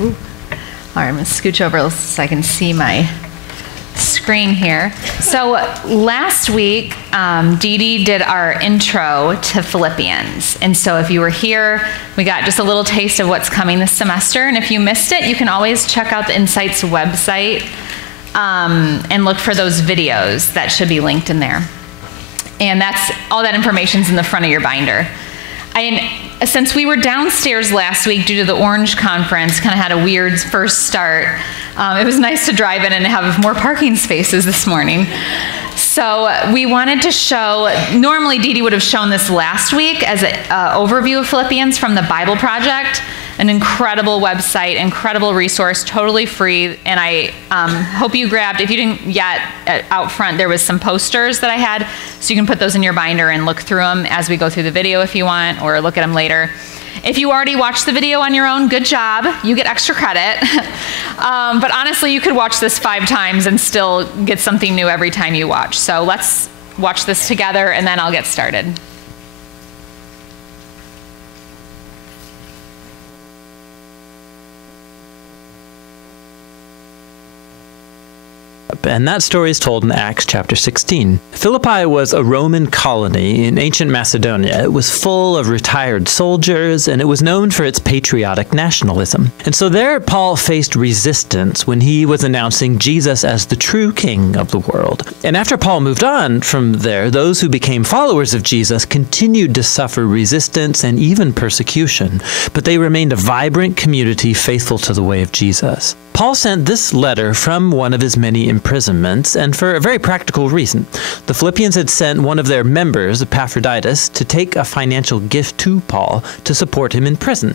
Ooh. All right, I'm going to scooch over so I can see my screen here. So last week, Dee Dee did our intro to Philippians. And so if you were here, we got just a little taste of what's coming this semester. And if you missed it, you can always check out the Insights website and look for those videos that should be linked in there. And that's all that information's in the front of your binder. Since we were downstairs last week due to the Orange Conference, kind of had a weird first start, it was nice to drive in and have more parking spaces this morning. So we wanted to show, normally Dee Dee would have shown this last week as an overview of Philippians from the Bible Project, an incredible website, incredible resource, totally free. And I hope you grabbed, if you didn't yet, out front there was some posters that I had, so you can put those in your binder and look through them as we go through the video if you want, or look at them later. If you already watched the video on your own, good job. You get extra credit. But honestly, you could watch this 5 times and still get something new every time you watch. So let's watch this together and then I'll get started. And that story is told in Acts chapter 16. Philippi was a Roman colony in ancient Macedonia. It was full of retired soldiers, and it was known for its patriotic nationalism. And so there, Paul faced resistance when he was announcing Jesus as the true king of the world. And after Paul moved on from there, those who became followers of Jesus continued to suffer resistance and even persecution, but they remained a vibrant community faithful to the way of Jesus. Paul sent this letter from one of his many imprisonments, and for a very practical reason. The Philippians had sent one of their members, Epaphroditus, to take a financial gift to Paul to support him in prison.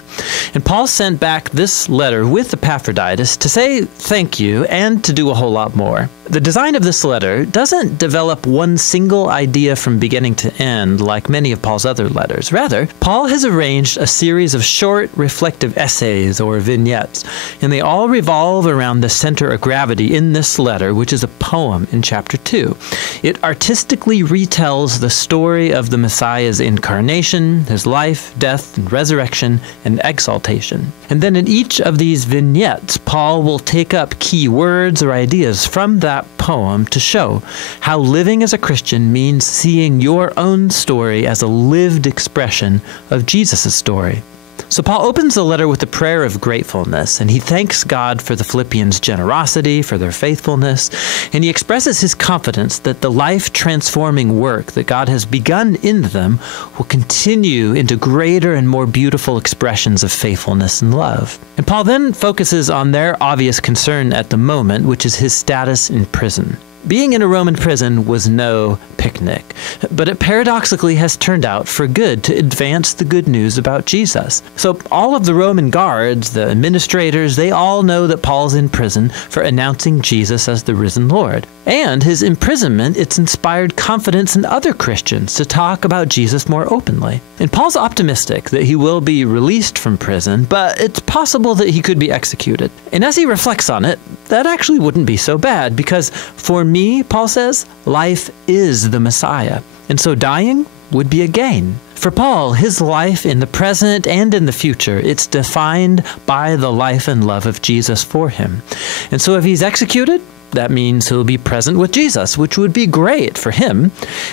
And Paul sent back this letter with Epaphroditus to say thank you and to do a whole lot more. The design of this letter doesn't develop one single idea from beginning to end like many of Paul's other letters. Rather, Paul has arranged a series of short, reflective essays or vignettes, and they all revolve around the center of gravity in this letter, which is a poem in chapter 2. It artistically retells the story of the Messiah's incarnation, his life, death, and resurrection, and exaltation. And then in each of these vignettes, Paul will take up key words or ideas from that poem to show how living as a Christian means seeing your own story as a lived expression of Jesus' story. So Paul opens the letter with a prayer of gratefulness, and he thanks God for the Philippians' generosity, for their faithfulness, and he expresses his confidence that the life-transforming work that God has begun in them will continue into greater and more beautiful expressions of faithfulness and love. And Paul then focuses on their obvious concern at the moment, which is his status in prison. Being in a Roman prison was no picnic, but it paradoxically has turned out for good to advance the good news about Jesus. So all of the Roman guards, the administrators, they all know that Paul's in prison for announcing Jesus as the risen Lord. And his imprisonment, it's inspired confidence in other Christians to talk about Jesus more openly. And Paul's optimistic that he will be released from prison, but it's possible that he could be executed. And as he reflects on it, that actually wouldn't be so bad, because for me, Paul says, life is the Messiah. And so dying would be a gain. For Paul, his life in the present and in the future, it's defined by the life and love of Jesus for him. And so if he's executed, that means he'll be present with Jesus, which would be great for him.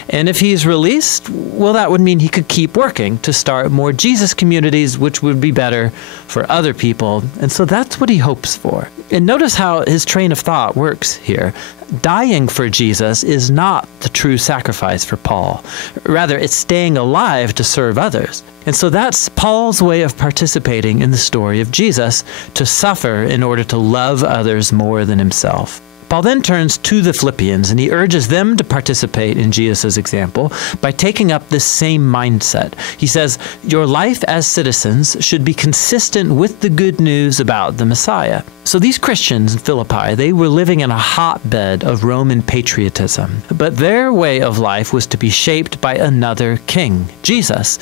And if he's released, well, that would mean he could keep working to start more Jesus communities, which would be better for other people. And so that's what he hopes for. And notice how his train of thought works here. Dying for Jesus is not the true sacrifice for Paul. Rather, it's staying alive to serve others. And so that's Paul's way of participating in the story of Jesus, to suffer in order to love others more than himself. Paul then turns to the Philippians, and he urges them to participate in Jesus' example by taking up this same mindset. He says, your life as citizens should be consistent with the good news about the Messiah. So these Christians in Philippi, they were living in a hotbed of Roman patriotism, but their way of life was to be shaped by another king, Jesus.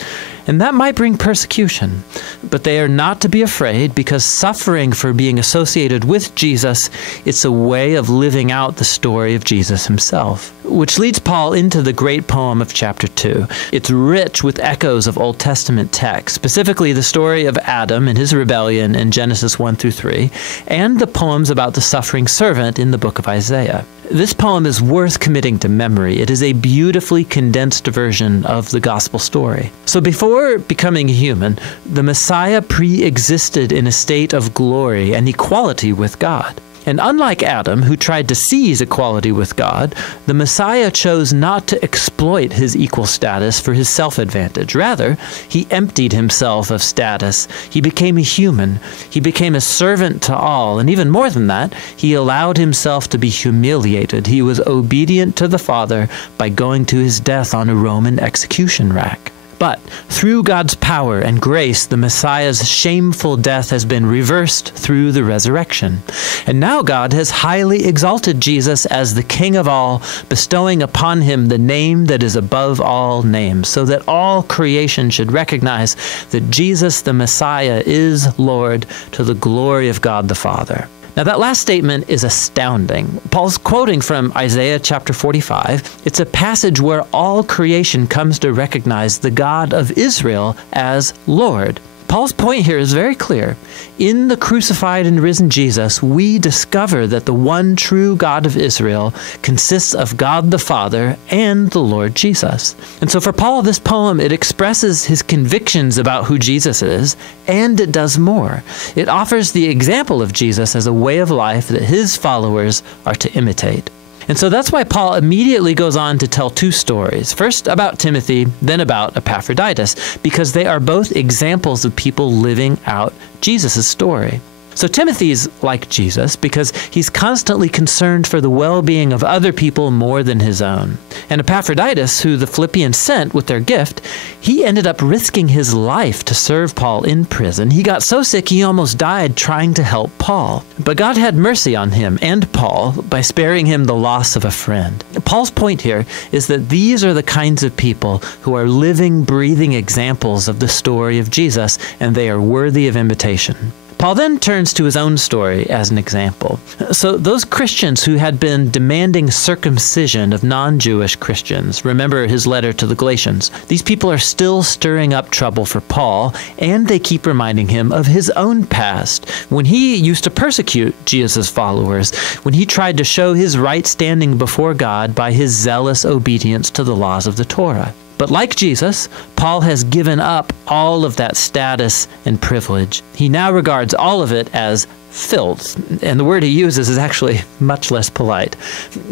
And that might bring persecution, but they are not to be afraid, because suffering for being associated with Jesus, it's a way of living out the story of Jesus himself. Which leads Paul into the great poem of chapter 2. It's rich with echoes of Old Testament texts, specifically the story of Adam and his rebellion in Genesis 1 through 3, and the poems about the suffering servant in the book of Isaiah. This poem is worth committing to memory. It is a beautifully condensed version of the gospel story. So before becoming human, the Messiah pre-existed in a state of glory and equality with God. And unlike Adam, who tried to seize equality with God, the Messiah chose not to exploit his equal status for his self-advantage. Rather, he emptied himself of status. He became a human. He became a servant to all. And even more than that, he allowed himself to be humiliated. He was obedient to the Father by going to his death on a Roman execution rack. But through God's power and grace, the Messiah's shameful death has been reversed through the resurrection. And now God has highly exalted Jesus as the King of all, bestowing upon him the name that is above all names, so that all creation should recognize that Jesus the Messiah is Lord, to the glory of God the Father. Now that last statement is astounding. Paul's quoting from Isaiah chapter 45. It's a passage where all creation comes to recognize the God of Israel as Lord. Paul's point here is very clear. In the crucified and risen Jesus, we discover that the one true God of Israel consists of God the Father and the Lord Jesus. And so for Paul, this poem, it expresses his convictions about who Jesus is, and it does more. It offers the example of Jesus as a way of life that his followers are to imitate. And so that's why Paul immediately goes on to tell two stories. First about Timothy, then about Epaphroditus, because they are both examples of people living out Jesus' story. So Timothy's like Jesus because he's constantly concerned for the well-being of other people more than his own. And Epaphroditus, who the Philippians sent with their gift, he ended up risking his life to serve Paul in prison. He got so sick he almost died trying to help Paul. But God had mercy on him and Paul by sparing him the loss of a friend. Paul's point here is that these are the kinds of people who are living, breathing examples of the story of Jesus, and they are worthy of imitation. Paul then turns to his own story as an example. So those Christians who had been demanding circumcision of non-Jewish Christians, remember his letter to the Galatians, these people are still stirring up trouble for Paul, and they keep reminding him of his own past, when he used to persecute Jesus' followers, when he tried to show his right standing before God by his zealous obedience to the laws of the Torah. But like Jesus, Paul has given up all of that status and privilege. He now regards all of it as filth, and the word he uses is actually much less polite.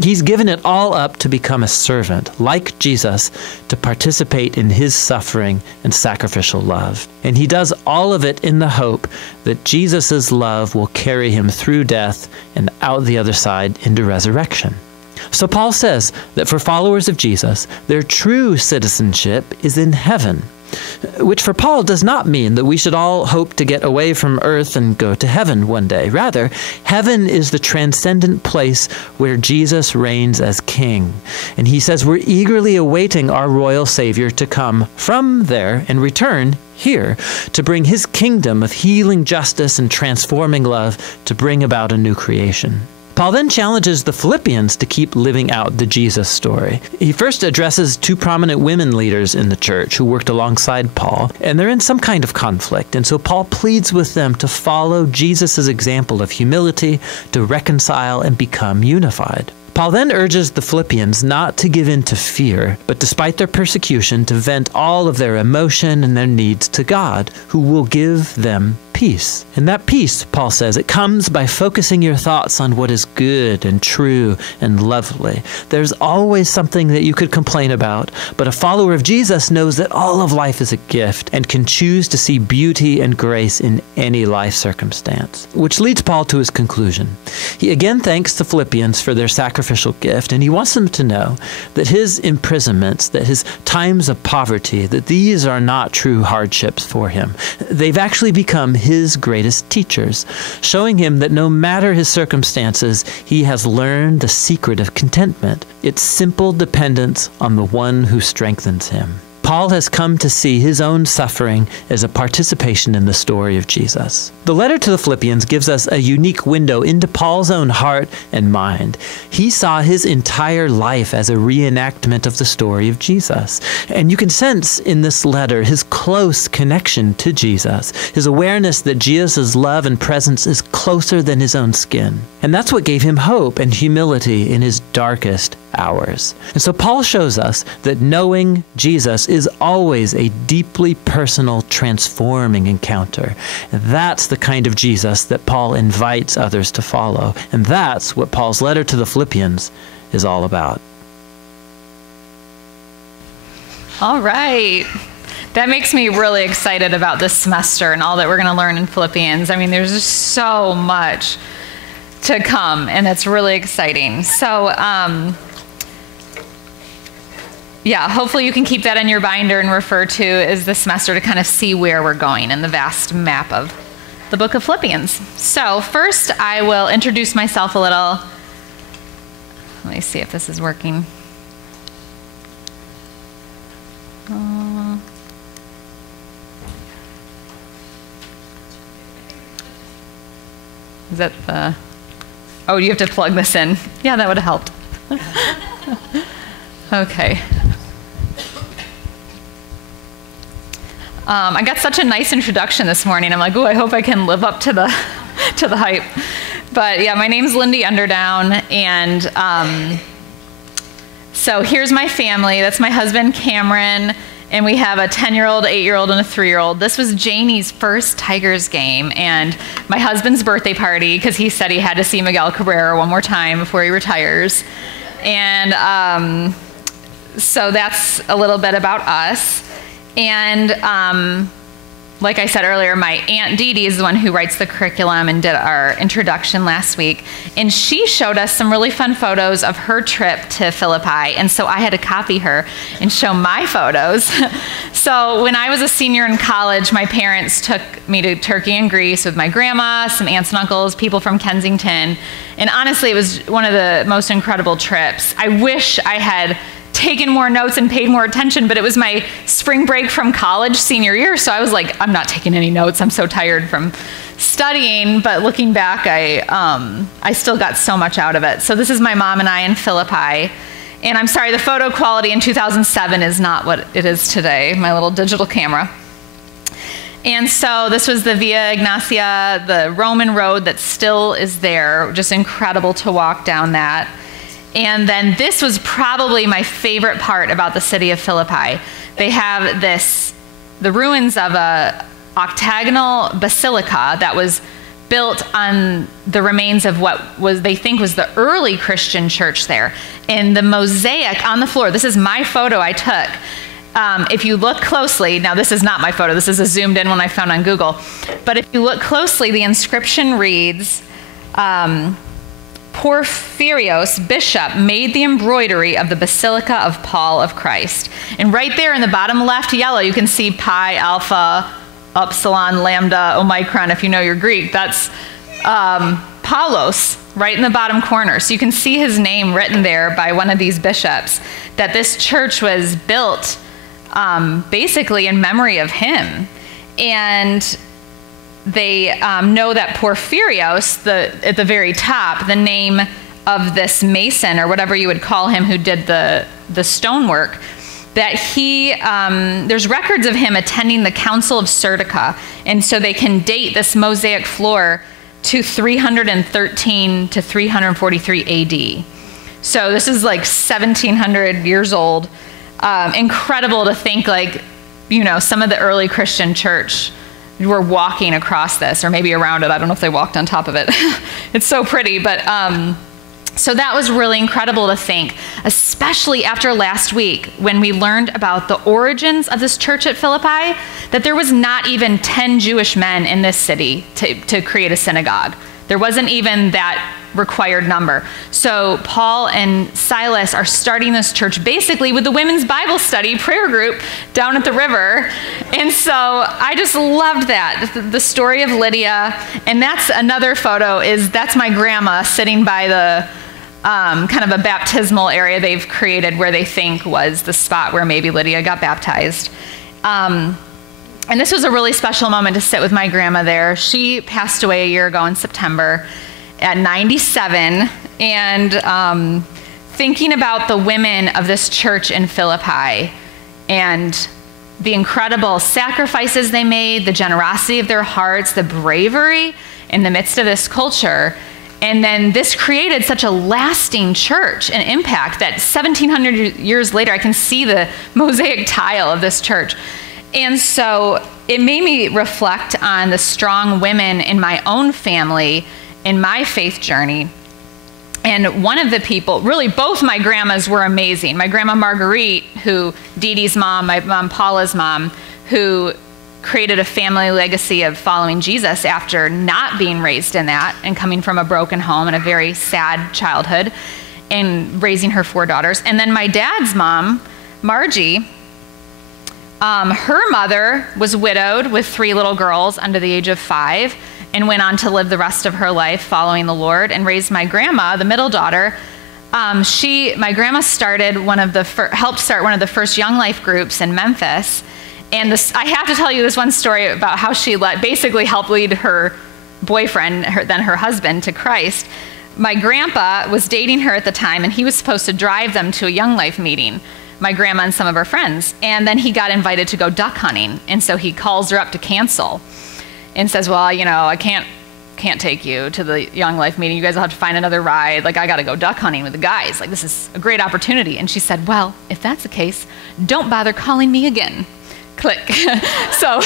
He's given it all up to become a servant, like Jesus, to participate in his suffering and sacrificial love. And he does all of it in the hope that Jesus' love will carry him through death and out the other side into resurrection. So Paul says that for followers of Jesus, their true citizenship is in heaven, which for Paul does not mean that we should all hope to get away from earth and go to heaven one day. Rather, heaven is the transcendent place where Jesus reigns as king. And he says we're eagerly awaiting our royal Savior to come from there and return here to bring his kingdom of healing justice and transforming love to bring about a new creation. Paul then challenges the Philippians to keep living out the Jesus story. He first addresses two prominent women leaders in the church who worked alongside Paul, and they're in some kind of conflict. And so Paul pleads with them to follow Jesus' example of humility, to reconcile and become unified. Paul then urges the Philippians not to give in to fear, but despite their persecution, to vent all of their emotion and their needs to God, who will give them peace. And that peace, Paul says, it comes by focusing your thoughts on what is good and true and lovely. There's always something that you could complain about, but a follower of Jesus knows that all of life is a gift and can choose to see beauty and grace in any life circumstance. Which leads Paul to his conclusion. He again thanks the Philippians for their sacrificial gift, and he wants them to know that his imprisonments, that his times of poverty, that these are not true hardships for him. They've actually become his greatest teachers, showing him that no matter his circumstances, he has learned the secret of contentment. It's simple dependence on the one who strengthens him. Paul Paul has come to see his own suffering as a participation in the story of Jesus. The letter to the Philippians gives us a unique window into Paul's own heart and mind. He saw his entire life as a reenactment of the story of Jesus. And you can sense in this letter his close connection to Jesus, his awareness that Jesus' love and presence is closer than his own skin. And that's what gave him hope and humility in his darkest hours. And so Paul shows us that knowing Jesus is always a deeply personal, transforming encounter. And that's the kind of Jesus that Paul invites others to follow. And that's what Paul's letter to the Philippians is all about. All right. That makes me really excited about this semester and all that we're going to learn in Philippians. I mean, there's just so much to come, and it's really exciting. So, yeah, hopefully you can keep that in your binder and refer to as the semester to kind of see where we're going in the vast map of the book of Philippians. So first I will introduce myself a little. Let me see if this is working. Is that the... Oh, you have to plug this in. Yeah, that would have helped. Okay. I got such a nice introduction this morning. I'm like, oh, I hope I can live up to the hype. But yeah, my name's Lindy Underdown, and so here's my family. That's my husband, Cameron, and we have a 10-year-old, 8-year-old, and a 3-year-old. This was Janie's first Tigers game, and my husband's birthday party, because he said he had to see Miguel Cabrera one more time before he retires. And so that's a little bit about us. And like I said earlier, my Aunt Dee Dee is the one who writes the curriculum and did our introduction last week. And she showed us some really fun photos of her trip to Philippi. And so I had to copy her and show my photos. So when I was a senior in college, my parents took me to Turkey and Greece with my grandma, some aunts and uncles, people from Kensington. And honestly, it was one of the most incredible trips. I wish I had taken more notes and paid more attention, but it was my spring break from college senior year, so I was like, I'm not taking any notes. I'm so tired from studying, but looking back, I still got so much out of it. So this is my mom and I in Philippi, and I'm sorry, the photo quality in 2007 is not what it is today, my little digital camera. And so this was the Via Ignacia, the Roman road that still is there, just incredible to walk down that. And then this was probably my favorite part about the city of Philippi. They have the ruins of a octagonal basilica that was built on the remains of what they think was the early Christian church there. And the mosaic on the floor, this is my photo I took. If you look closely, now this is not my photo, this is a zoomed in one I found on Google. But if you look closely, the inscription reads, Porphyrios, bishop, made the embroidery of the Basilica of Paul of Christ. And right there in the bottom left yellow, you can see pi, alpha, upsilon, lambda, omicron, if you know your Greek. That's Paulos, right in the bottom corner. So you can see his name written there by one of these bishops, that this church was built basically in memory of him. And they know that Porphyrios, at the very top, the name of this mason, or whatever you would call him, who did the stonework, that there's records of him attending the Council of Serdica, and so they can date this mosaic floor to 313 to 343 AD. So this is like 1700 years old. Incredible to think, like, some of the early Christian church were walking across this, or maybe around it. I don't know if they walked on top of it. It's so pretty, but so that was really incredible to think, especially after last week when we learned about the origins of this church at Philippi, that there was not even 10 Jewish men in this city to create a synagogue. There wasn't even that required number. So Paul and Silas are starting this church basically with the women's Bible study prayer group down at the river. And so I just loved that, the story of Lydia. And that's another photo, that's my grandma sitting by kind of a baptismal area they've created where they think was the spot where maybe Lydia got baptized. And this was a really special moment to sit with my grandma there. She passed away a year ago in September at 97. And thinking about the women of this church in Philippi and the incredible sacrifices they made, the generosity of their hearts, the bravery in the midst of this culture. And then this created such a lasting church and impact that 1,700 years later, I can see the mosaic tile of this church. And so it made me reflect on the strong women in my own family, in my faith journey. And one of the people, really both my grandmas were amazing. My grandma Marguerite, who Dee Dee's mom, my mom Paula's mom, who created a family legacy of following Jesus after not being raised in that and coming from a broken home and a very sad childhood and raising her 4 daughters. And then my dad's mom, Margie, her mother was widowed with 3 little girls under the age of 5 and went on to live the rest of her life following the Lord and raised my grandma, the middle daughter. My grandma started helped start one of the first Young Life groups in Memphis. And I have to tell you this one story about how she basically helped lead her boyfriend, then her husband, to Christ. My grandpa was dating her at the time, and he was supposed to drive them to a Young Life meeting, my grandma and some of her friends. And then he got invited to go duck hunting. And so he calls her up to cancel and says, well, I can't take you to the Young Life meeting. You guys will have to find another ride. Like, I got to go duck hunting with the guys. Like, this is a great opportunity. And she said, well, if that's the case, don't bother calling me again. Click. So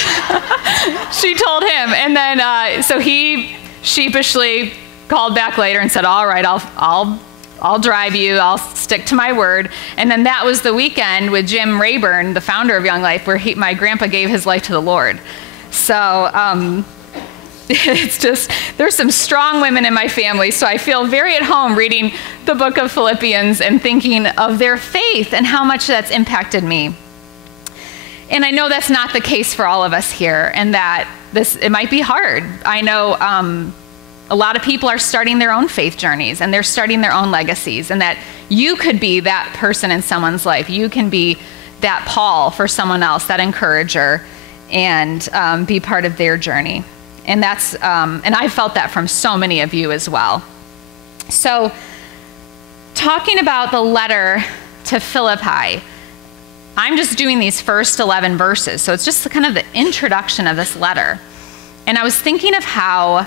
she told him. And then, so he sheepishly called back later and said, all right, I'll drive you. I'll stick to my word. And then that was the weekend with Jim Rayburn, the founder of Young Life, where my grandpa gave his life to the Lord. So it's just, there's some strong women in my family. So I feel very at home reading the book of Philippians and thinking of their faith and how much that's impacted me. And I know that's not the case for all of us here, and that it might be hard. I know a lot of people are starting their own faith journeys, and they're starting their own legacies, and that you could be that person in someone's life. You can be that Paul for someone else, that encourager, and be part of their journey. And and I felt that from so many of you as well. So talking about the letter to Philippi, I'm just doing these first 11 verses. So it's just kind of the introduction of this letter. And I was thinking of how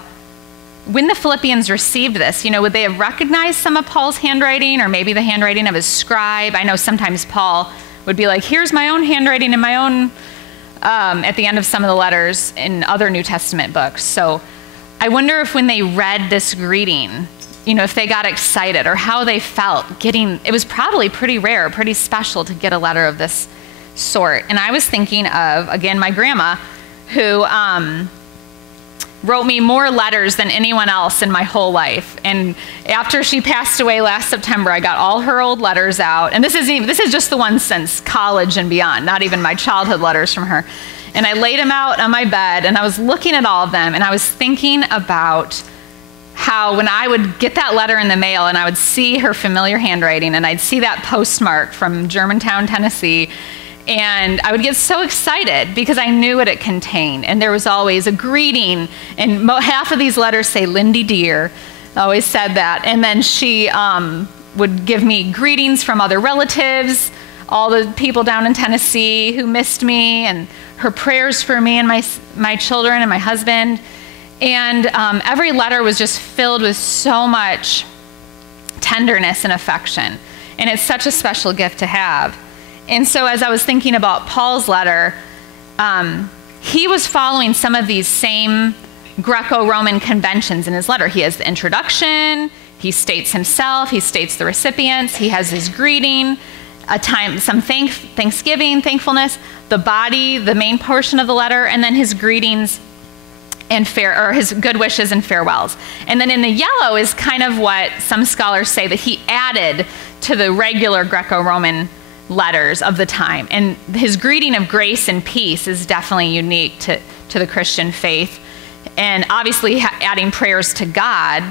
when the Philippians received this, would they have recognized some of Paul's handwriting, or maybe the handwriting of his scribe? I know sometimes Paul would be like, here's my own handwriting and my own, at the end of some of the letters in other New Testament books. So I wonder if when they read this greeting, if they got excited or how they felt it was probably pretty rare, pretty special to get a letter of this sort. And I was thinking of, again, my grandma, who wrote me more letters than anyone else in my whole life. And after she passed away last September, I got all her old letters out. And this is just the ones since college and beyond, not even my childhood letters from her. And I laid them out on my bed, and I was looking at all of them, and I was thinking about how when I would get that letter in the mail and I would see her familiar handwriting, and I'd see that postmark from Germantown, Tennessee, and I would get so excited because I knew what it contained. And there was always a greeting, and half of these letters say, Lindy dear, always said that. And then she would give me greetings from other relatives, all the people down in Tennessee who missed me, and her prayers for me and my children and my husband. And every letter was just filled with so much tenderness and affection. And it's such a special gift to have. And so as I was thinking about Paul's letter, he was following some of these same Greco-Roman conventions in his letter. He has the introduction, he states himself, he states the recipients, he has his greeting, some thanksgiving, thankfulness, the body, the main portion of the letter, and then his greetings and his good wishes and farewells. And then in the yellow is kind of what some scholars say that he added to the regular Greco-Roman letters of the time. And his greeting of grace and peace is definitely unique to the Christian faith. And obviously adding prayers to God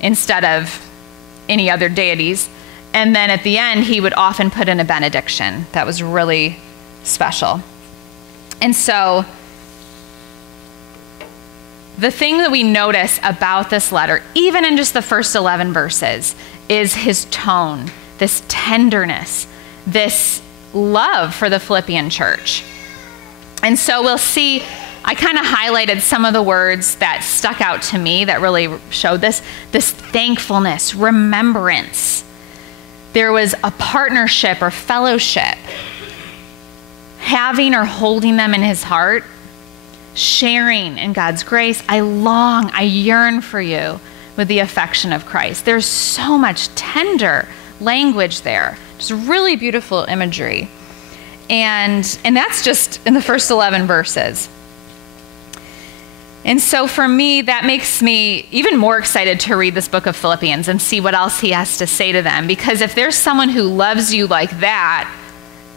instead of any other deities. And then at the end, he would often put in a benediction. That was really special. And so the thing that we notice about this letter, even in just the first 11 verses, is his tone, this tenderness, this love for the Philippian church. And so we'll see, I kind of highlighted some of the words that stuck out to me that really showed this thankfulness, remembrance. There was a partnership or fellowship, having or holding them in his heart, sharing in God's grace. I yearn for you with the affection of Christ. There's so much tender language there. Just really beautiful imagery. And that's just in the first 11 verses. And so for me, that makes me even more excited to read this book of Philippians and see what else he has to say to them. Because if there's someone who loves you like that,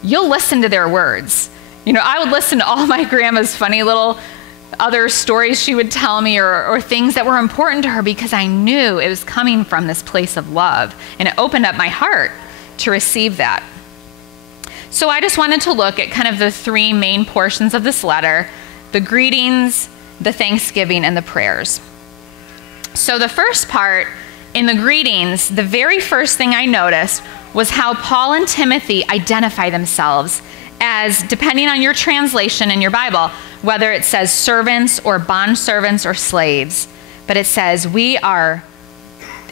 you'll listen to their words. I would listen to all my grandma's funny little other stories she would tell me or things that were important to her because I knew it was coming from this place of love. And it opened up my heart to receive that. So I just wanted to look at kind of the three main portions of this letter: the greetings, the thanksgiving, and the prayers. So the first part, in the greetings, the very first thing I noticed was how Paul and Timothy identify themselves as, depending on your translation in your Bible, whether it says servants or bondservants or slaves, but it says we are,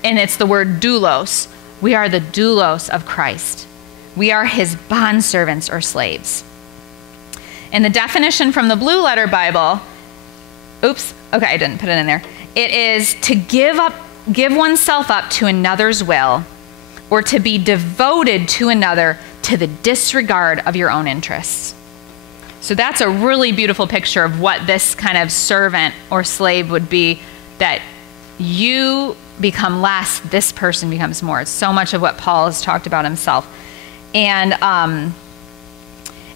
and it's the word doulos, we are the doulos of Christ. We are his bondservants or slaves. And the definition from the Blue Letter Bible, I didn't put it in there. It is to give oneself up to another's will, or to be devoted to another to the disregard of your own interests. So that's a really beautiful picture of what this kind of servant or slave would be, that you become less, this person becomes more. It's so much of what Paul has talked about himself. And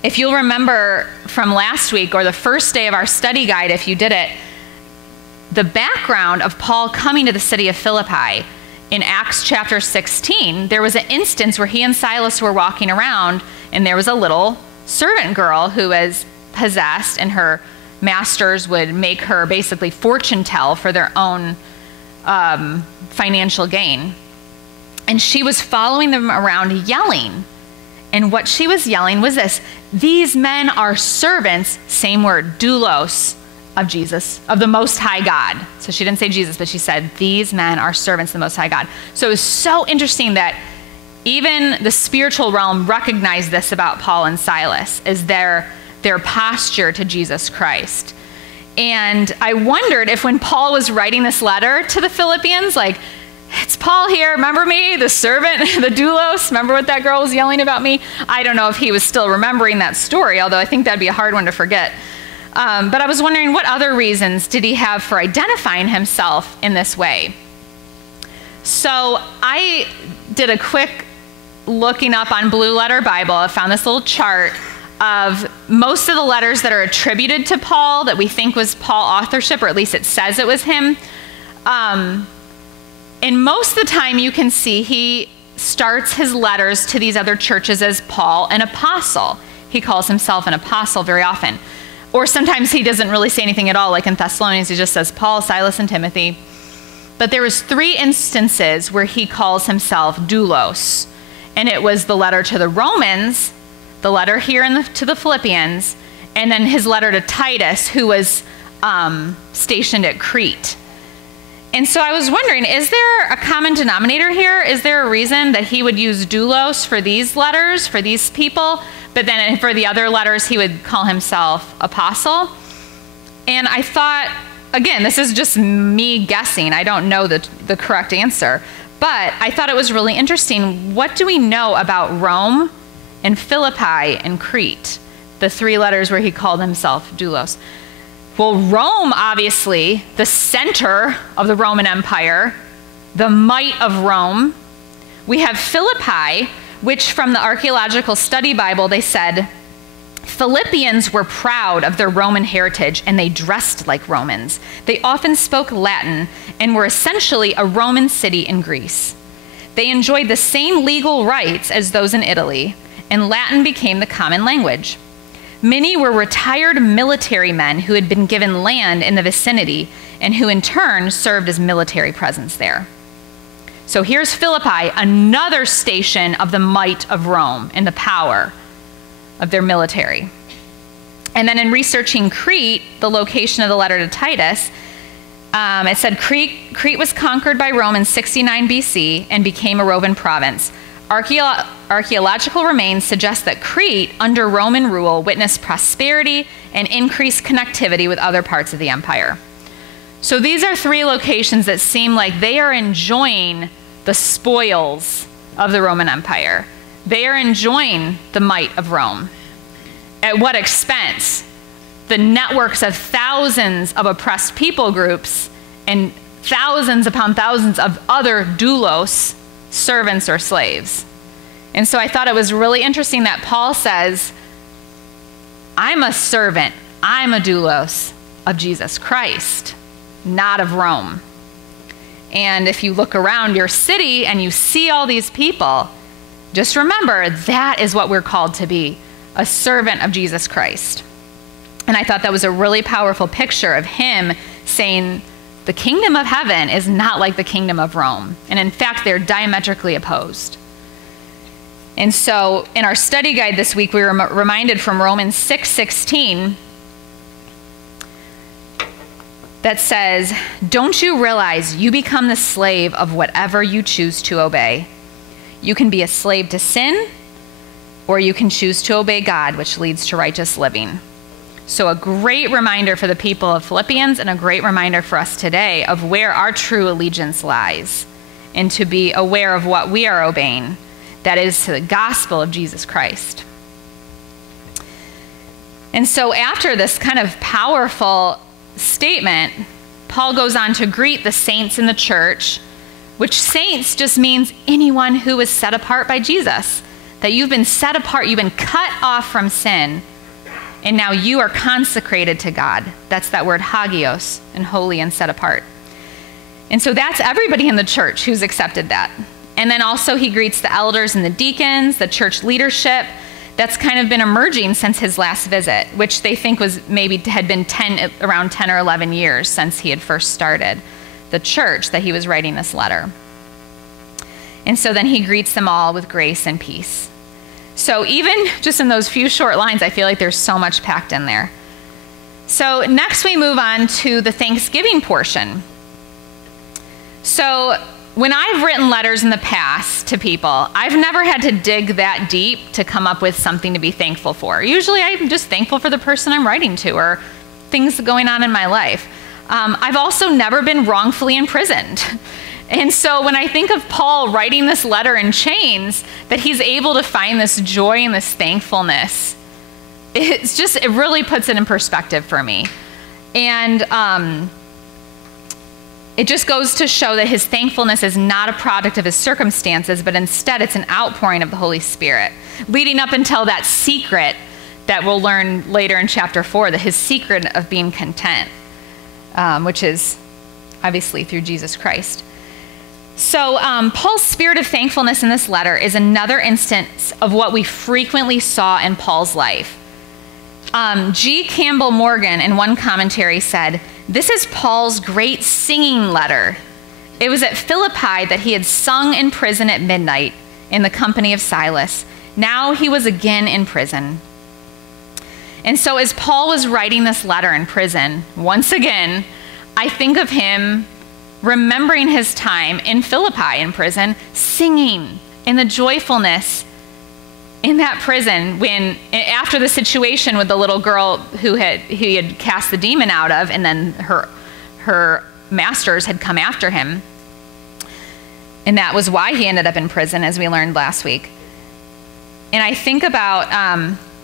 if you'll remember from last week or the first day of our study guide, if you did it, the background of Paul coming to the city of Philippi, in Acts chapter 16, there was an instance where he and Silas were walking around, and there was a little servant girl who was possessed, and her masters would make her basically fortune tell for their own financial gain. And she was following them around yelling. And what she was yelling was this: these men are servants, same word, doulos, of Jesus, of the Most High God. So she didn't say Jesus, but she said, these men are servants of the Most High God. So it was so interesting that even the spiritual realm recognized this about Paul and Silas, as their posture to Jesus Christ. And I wondered if when Paul was writing this letter to the Philippians, like, it's Paul here, remember me, the servant, the doulos, remember what that girl was yelling about me? I don't know if he was still remembering that story, although I think that'd be a hard one to forget. But I was wondering, what other reasons did he have for identifying himself in this way? So I did a quick looking up on Blue Letter Bible. I found this little chart of most of the letters that are attributed to Paul that we think was Paul authorship, or at least it says it was him. And most of the time you can see he starts his letters to these other churches as Paul, an apostle. He calls himself an apostle very often. Or sometimes he doesn't really say anything at all, like in Thessalonians, he just says Paul, Silas, and Timothy. But there was 3 instances where he calls himself doulos. And it was the letter to the Romans, the letter here to the Philippians, and then his letter to Titus, who was stationed at Crete. And so I was wondering, is there a common denominator here? Is there a reason that he would use doulos for these letters, for these people, but then for the other letters he would call himself apostle? And I thought, again, this is just me guessing. I don't know the correct answer. But I thought it was really interesting. What do we know about Rome and Philippi and Crete? The 3 letters where he called himself doulos. Well, Rome, obviously, the center of the Roman Empire, the might of Rome. We have Philippi, which from the Archaeological Study Bible, they said, Philippians were proud of their Roman heritage, and they dressed like Romans. They often spoke Latin and were essentially a Roman city in Greece. They enjoyed the same legal rights as those in Italy, and Latin became the common language. Many were retired military men who had been given land in the vicinity and who in turn served as military presence there. So here's Philippi, another station of the might of Rome and the power of their military. And then in researching Crete, the location of the letter to Titus, it said Crete was conquered by Rome in 69 BC and became a Roman province. Archaeological remains suggest that Crete, under Roman rule, witnessed prosperity and increased connectivity with other parts of the empire. So these are three locations that seem like they are enjoying the spoils of the Roman Empire. They are enjoying the might of Rome. At what expense? The networks of thousands of oppressed people groups and thousands upon thousands of other doulos, servants or slaves. And so I thought it was really interesting that Paul says, I'm a servant, I'm a doulos of Jesus Christ, not of Rome. And if you look around your city and you see all these people, just remember that is what we're called to be, a servant of Jesus Christ. And I thought that was a really powerful picture of him saying the kingdom of heaven is not like the kingdom of Rome. And in fact, they're diametrically opposed. And so in our study guide this week, we were reminded from Romans 6:16 that says, don't you realize you become the slave of whatever you choose to obey? You can be a slave to sin, or you can choose to obey God, which leads to righteous living. So a great reminder for the people of Philippians and a great reminder for us today of where our true allegiance lies and to be aware of what we are obeying. That is to the gospel of Jesus Christ. And so after this kind of powerful statement, Paul goes on to greet the saints in the church, which saints just means anyone who is set apart by Jesus. That you've been set apart, you've been cut off from sin, and now you are consecrated to God. That's that word hagios, and holy and set apart. And so that's everybody in the church who's accepted that. And then also he greets the elders and the deacons, the church leadership. That's kind of been emerging since his last visit, which they think was maybe had been around 10 or 11 years since he had first started the church that he was writing this letter. And so then he greets them all with grace and peace. So even just in those few short lines, I feel like there's so much packed in there. So next we move on to the Thanksgiving portion. So when I've written letters in the past to people, I've never had to dig that deep to come up with something to be thankful for. Usually I'm just thankful for the person I'm writing to or things going on in my life. I've also never been wrongfully imprisoned. And so when I think of Paul writing this letter in chains, that he's able to find this joy and this thankfulness, it really puts it in perspective for me. And it just goes to show that his thankfulness is not a product of his circumstances, but instead it's an outpouring of the Holy Spirit, leading up until that secret that we'll learn later in chapter 4, that his secret of being content, which is obviously through Jesus Christ. So Paul's spirit of thankfulness in this letter is another instance of what we frequently saw in Paul's life. G. Campbell Morgan in one commentary said, this is Paul's great singing letter. It was at Philippi that he had sung in prison at midnight in the company of Silas. Now he was again in prison. And so as Paul was writing this letter in prison, once again, I think of him remembering his time in Philippi in prison, singing in the joyfulness in that prison when, after the situation with the little girl who he had cast the demon out of, and then her masters had come after him. And that was why he ended up in prison, as we learned last week. And I think about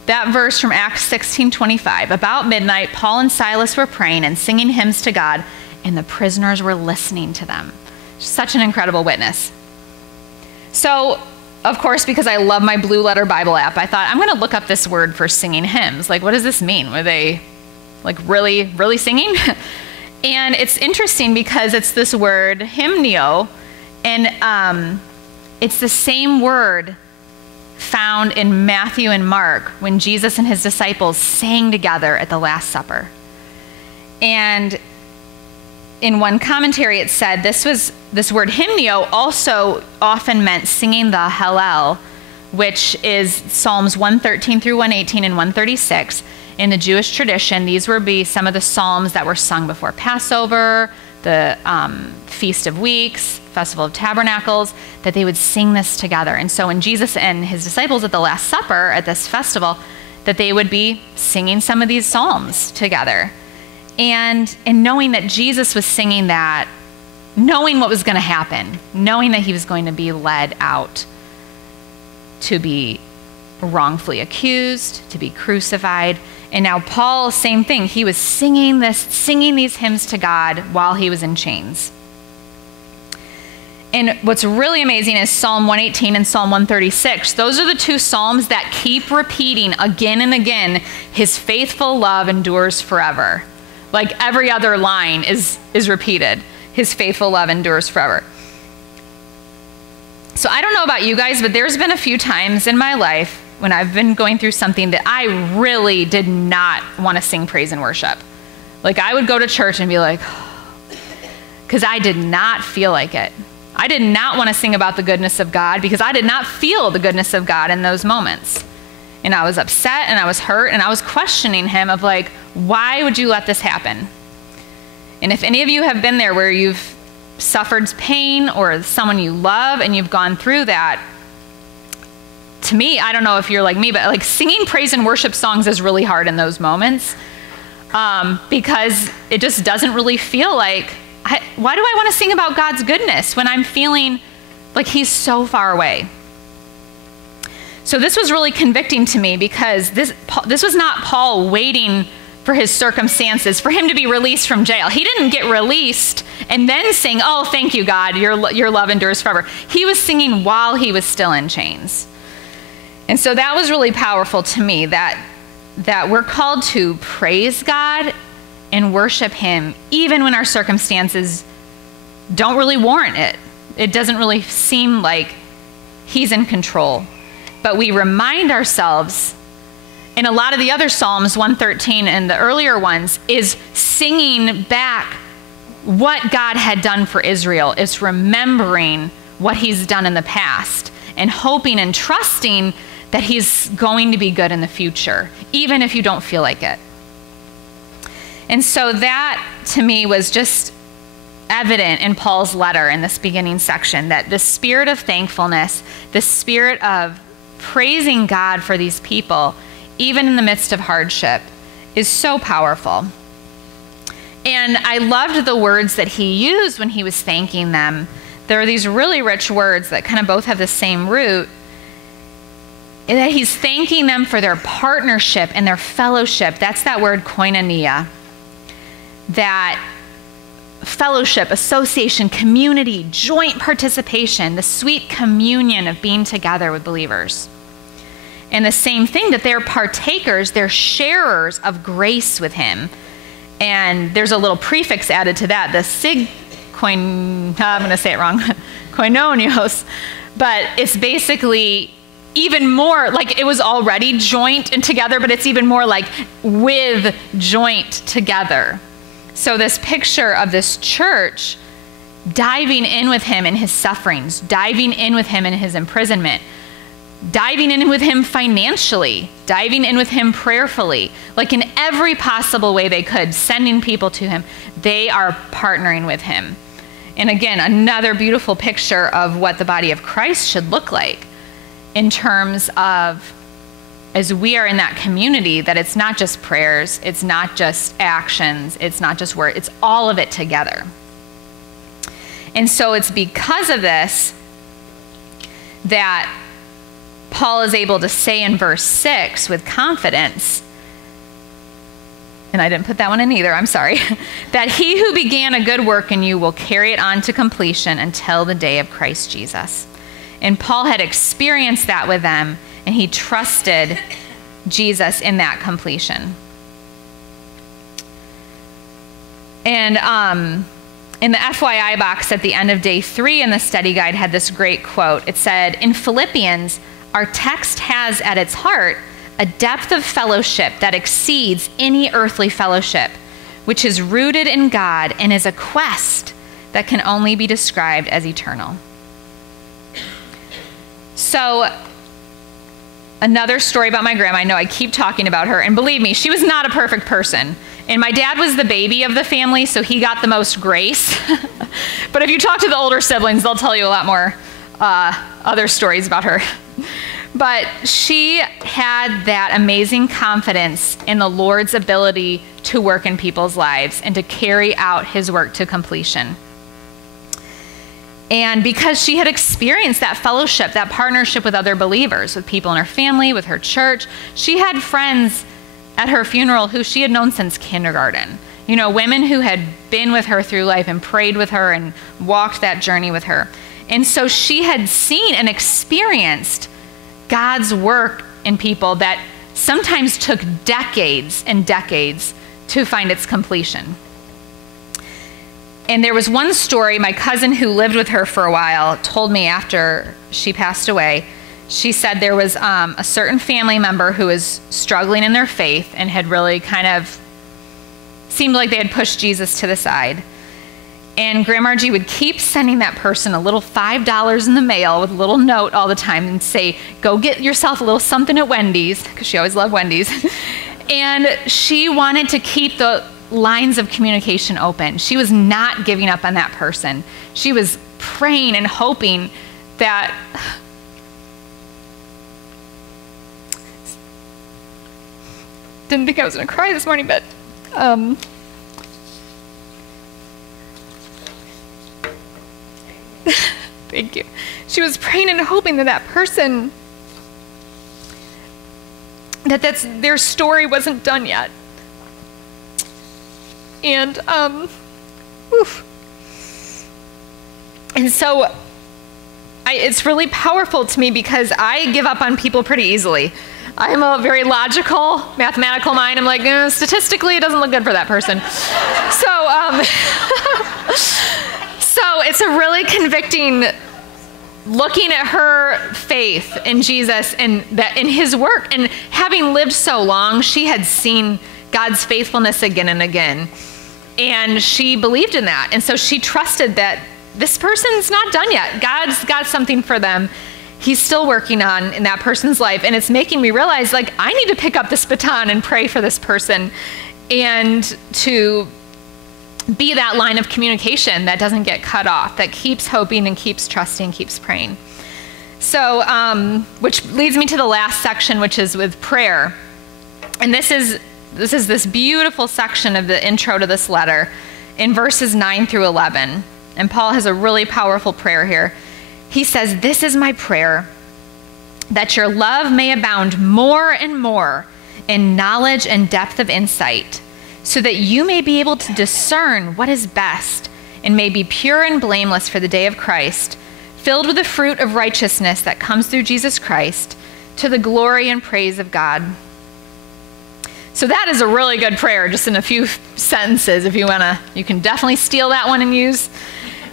that verse from Acts 16:25. About midnight, Paul and Silas were praying and singing hymns to God, and the prisoners were listening to them. Such an incredible witness. So, of course, because I love my Blue Letter Bible app, I thought, I'm going to look up this word for singing hymns. Like, what does this mean? Were they, like, really, really singing? And it's interesting because it's this word, hymnio, and It's the same word found in Matthew and Mark when Jesus and his disciples sang together at the Last Supper. And in one commentary it said this word hymnio also often meant singing the Hallel, which is Psalms 113 through 118 and 136. In the Jewish tradition, these would be some of the psalms that were sung before Passover, the Feast of Weeks, Festival of Tabernacles, that they would sing this together. And so when Jesus and his disciples at the Last Supper at this festival, that they would be singing some of these psalms together. And knowing that Jesus was singing that, knowing what was going to happen, knowing that he was going to be led out to be wrongfully accused, to be crucified. And now Paul, same thing. He was singing these hymns to God while he was in chains. And what's really amazing is Psalm 118 and Psalm 136. Those are the two psalms that keep repeating again and again, his faithful love endures forever. Like every other line is repeated. His faithful love endures forever. So I don't know about you guys, but there's been a few times in my life when I've been going through something that I really did not want to sing praise and worship. Like I would go to church and be like, because I did not feel like it. I did not want to sing about the goodness of God because I did not feel the goodness of God in those moments. And I was upset and I was hurt and I was questioning him of like, why would you let this happen? And if any of you have been there where you've suffered pain or someone you love and you've gone through that, to me, I don't know if you're like me, but like singing praise and worship songs is really hard in those moments because it just doesn't really feel like, why do I want to sing about God's goodness when I'm feeling like he's so far away? So this was really convicting to me because this was not Paul waiting for his circumstances, for him to be released from jail. He didn't get released and then sing, oh, thank you, God, your love endures forever. He was singing while he was still in chains. And so that was really powerful to me, that we're called to praise God and worship him even when our circumstances don't really warrant it. It doesn't really seem like he's in control. But we remind ourselves, in a lot of the other Psalms, 113 and the earlier ones, is singing back what God had done for Israel. It's remembering what he's done in the past and hoping and trusting that he's going to be good in the future, even if you don't feel like it. And so that, to me, was just evident in Paul's letter in this beginning section, that the spirit of thankfulness, the spirit of praising God for these people, even in the midst of hardship, is so powerful. And I loved the words that he used when he was thanking them. There are these really rich words that kind of both have the same root, and that he's thanking them for their partnership and their fellowship. That's that word koinonia. That fellowship, association, community, joint participation, the sweet communion of being together with believers. And the same thing, that they're partakers, they're sharers of grace with him. And there's a little prefix added to that, the I'm going to say it wrong, koinonios. But it's basically even more, like it was already joint and together, but it's even more like with joint together. So this picture of this church diving in with him in his sufferings, diving in with him in his imprisonment, diving in with him financially, diving in with him prayerfully, like in every possible way they could, sending people to him. They are partnering with him. And again, another beautiful picture of what the body of Christ should look like in terms of, as we are in that community, that it's not just prayers, it's not just actions, it's not just words, it's all of it together. And so it's because of this that Paul is able to say in verse 6 with confidence, and I didn't put that one in either, I'm sorry, that he who began a good work in you will carry it on to completion until the day of Christ Jesus. And Paul had experienced that with them, and he trusted Jesus in that completion. And In the FYI box at the end of day 3 in the study guide had this great quote. It said, in Philippians, our text has at its heart a depth of fellowship that exceeds any earthly fellowship, which is rooted in God and is a quest that can only be described as eternal. So, another story about my grandma. I know I keep talking about her, and believe me, she was not a perfect person. And my dad was the baby of the family, so he got the most grace. But if you talk to the older siblings, they'll tell you a lot more other stories about her. But she had that amazing confidence in the Lord's ability to work in people's lives and to carry out his work to completion. And because she had experienced that fellowship, that partnership with other believers, with people in her family, with her church, she had friends at her funeral who she had known since kindergarten. You know, women who had been with her through life and prayed with her and walked that journey with her. And so she had seen and experienced God's work in people that sometimes took decades and decades to find its completion. And there was one story my cousin who lived with her for a while told me after she passed away. She said there was a certain family member who was struggling in their faith and had really kind of seemed like they had pushed Jesus to the side. And Grandma G would keep sending that person a little $5 in the mail with a little note all the time and say, go get yourself a little something at Wendy's, because she always loved Wendy's. And she wanted to keep the lines of communication open. She was not giving up on that person. She was praying and hoping that didn't think I was going to cry this morning, but thank you. She was praying and hoping that that person, that's their story wasn't done yet. And and so it's really powerful to me because I give up on people pretty easily. I'm a very logical, mathematical mind. I'm like, statistically, it doesn't look good for that person. So it's a really convicting looking at her faith in Jesus and that in his work. And having lived so long, she had seen God's faithfulness again and again. And she believed in that. And so she trusted that this person's not done yet. God's got something for them. He's still working on in that person's life. And it's making me realize, like, I need to pick up this baton and pray for this person and to be that line of communication that doesn't get cut off, that keeps hoping and keeps trusting, keeps praying. So, which leads me to the last section, which is with prayer. And this is this beautiful section of the intro to this letter in verses 9 through 11. And Paul has a really powerful prayer here. He says, "This is my prayer, that your love may abound more and more in knowledge and depth of insight, so that you may be able to discern what is best and may be pure and blameless for the day of Christ, filled with the fruit of righteousness that comes through Jesus Christ, to the glory and praise of God." So that is a really good prayer, just in a few sentences. If you want to, you can definitely steal that one and use.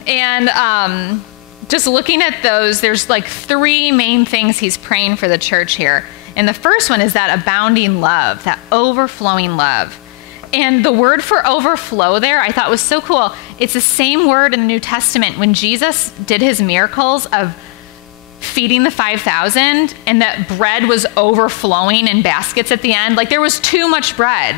And just looking at those, there's like three main things he's praying for the church here. And the first one is that abounding love, that overflowing love. And the word for overflow there, I thought was so cool. It's the same word in the New Testament when Jesus did his miracles of feeding the 5,000 and that bread was overflowing in baskets at the end. Like there was too much bread.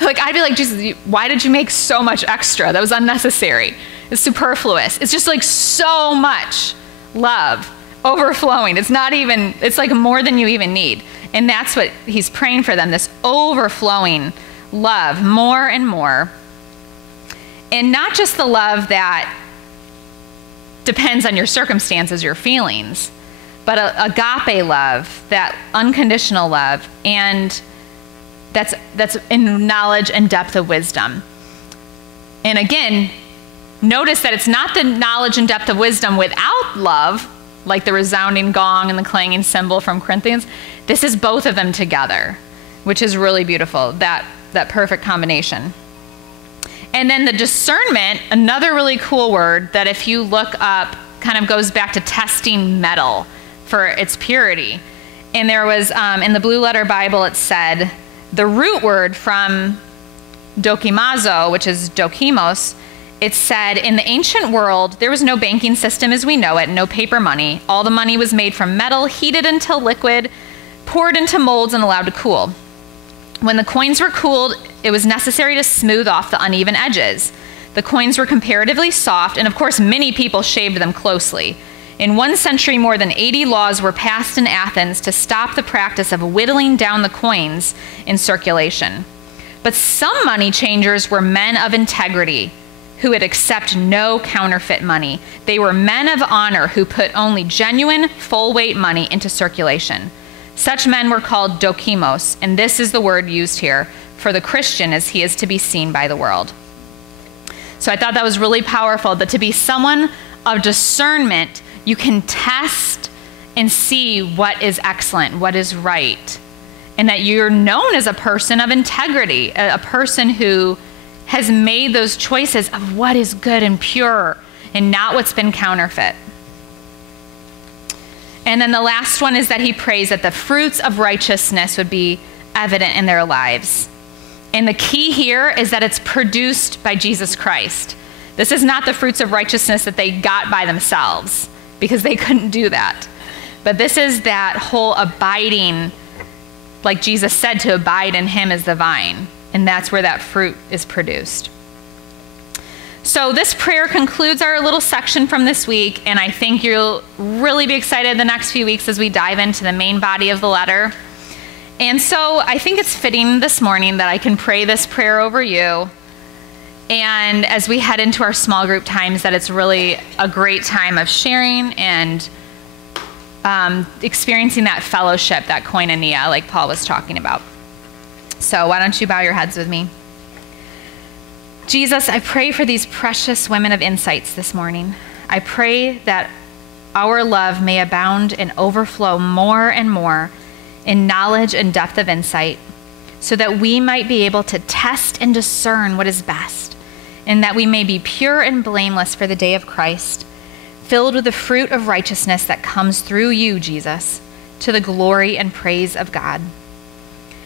Like I'd be like, Jesus, why did you make so much extra? That was unnecessary. It's superfluous. It's just like so much love overflowing. It's not even, it's like more than you even need. And that's what he's praying for them, this overflowing love, more and more. And not just the love that depends on your circumstances, your feelings, but agape love, that unconditional love, and that's in knowledge and depth of wisdom. And again, notice that it's not the knowledge and depth of wisdom without love, like the resounding gong and the clanging cymbal from Corinthians. This is both of them together, which is really beautiful, that perfect combination. And then the discernment, another really cool word that if you look up kind of goes back to testing metal for its purity. And there was, in the Blue Letter Bible, it said, the root word from dokimazo, which is dokimos, it said, in the ancient world, there was no banking system as we know it, no paper money. All the money was made from metal, heated until liquid, poured into molds, and allowed to cool. When the coins were cooled, it was necessary to smooth off the uneven edges. The coins were comparatively soft, and of course, many people shaved them closely. In 1 century, more than 80 laws were passed in Athens to stop the practice of whittling down the coins in circulation. But some money changers were men of integrity who would accept no counterfeit money. They were men of honor who put only genuine, full-weight money into circulation. Such men were called dokimos, and this is the word used here for the Christian as he is to be seen by the world. So I thought that was really powerful, that to be someone of discernment, you can test and see what is excellent, what is right, and that you're known as a person of integrity, a person who has made those choices of what is good and pure and not what's been counterfeit. And then the last one is that he prays that the fruits of righteousness would be evident in their lives. And the key here is that it's produced by Jesus Christ. This is not the fruits of righteousness that they got by themselves, because they couldn't do that. But this is that whole abiding, like Jesus said, to abide in him as the vine. And that's where that fruit is produced. So this prayer concludes our little section from this week, and I think you'll really be excited the next few weeks as we dive into the main body of the letter. And so I think it's fitting this morning that I can pray this prayer over you. And as we head into our small group times, that it's really a great time of sharing and experiencing that fellowship, that koinonia, like Paul was talking about. So why don't you bow your heads with me? Jesus, I pray for these precious women of insights this morning. I pray that our love may abound and overflow more and more in knowledge and depth of insight, so that we might be able to test and discern what is best, and that we may be pure and blameless for the day of Christ, filled with the fruit of righteousness that comes through you, Jesus, to the glory and praise of God.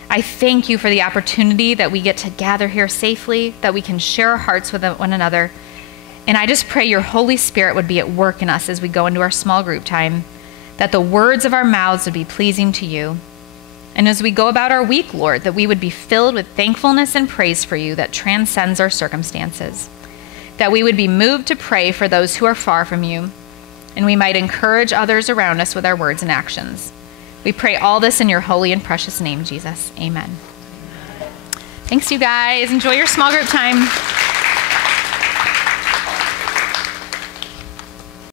I thank you for the opportunity that we get to gather here safely, that we can share our hearts with one another. And I just pray your Holy Spirit would be at work in us as we go into our small group time, that the words of our mouths would be pleasing to you. And as we go about our week, Lord, that we would be filled with thankfulness and praise for you that transcends our circumstances, that we would be moved to pray for those who are far from you, and we might encourage others around us with our words and actions. We pray all this in your holy and precious name, Jesus. Amen. Thanks, you guys. Enjoy your small group time.